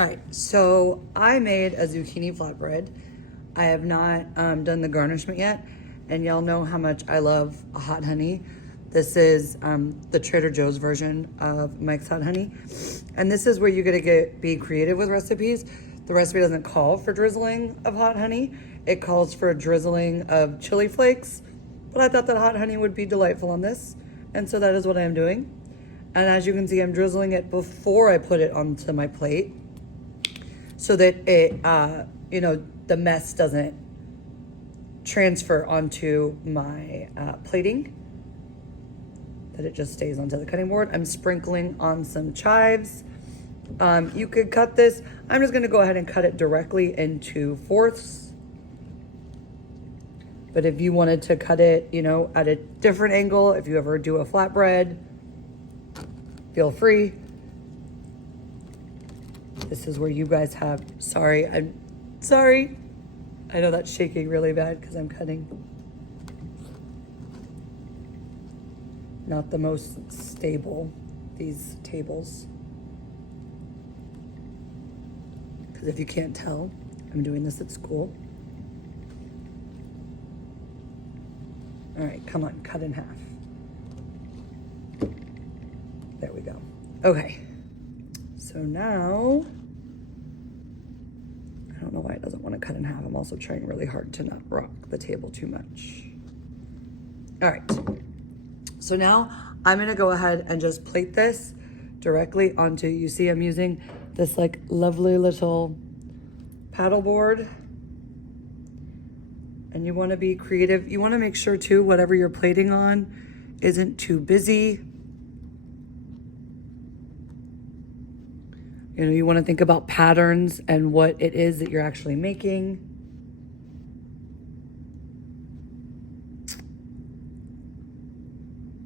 All right, so I made a zucchini flatbread. I have not done the garnishment yet, and y'all know how much I love a hot honey. This is the Trader Joe's version of Mike's Hot Honey. And this is where you gotta be creative with recipes. The recipe doesn't call for drizzling of hot honey. It calls for a drizzling of chili flakes. But I thought that hot honey would be delightful on this. And so that is what I am doing. And as you can see, I'm drizzling it before I put it onto my plate so that it, the mess doesn't transfer onto my plating, that it just stays onto the cutting board. I'm sprinkling on some chives. You could cut this. I'm just gonna go ahead and cut it directly into fourths. But if you wanted to cut it, at a different angle, if you ever do a flatbread, feel free. This is where you guys have, I'm sorry. I know that's shaking really bad because I'm cutting. Not the most stable, these tables. Because if you can't tell, I'm doing this at school. All right, come on, cut in half. There we go. Okay, so now, I don't know why it doesn't want to cut in half. I'm also trying really hard to not rock the table too much. All right, so now I'm gonna go ahead and just plate this directly onto, you see I'm using this like lovely little paddle board. And you wanna be creative. You wanna make sure too, whatever you're plating on isn't too busy. You wanna think about patterns and what it is that you're actually making.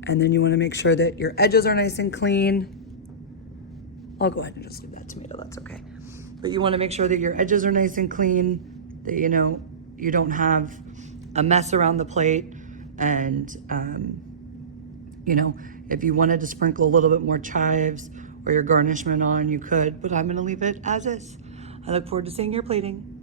And then you wanna make sure that your edges are nice and clean. I'll go ahead and just leave that tomato, that's okay. But you wanna make sure that your edges are nice and clean, that you don't have a mess around the plate. And, if you wanted to sprinkle a little bit more chives or your garnishment on, you could, but I'm gonna leave it as is. I look forward to seeing your plating.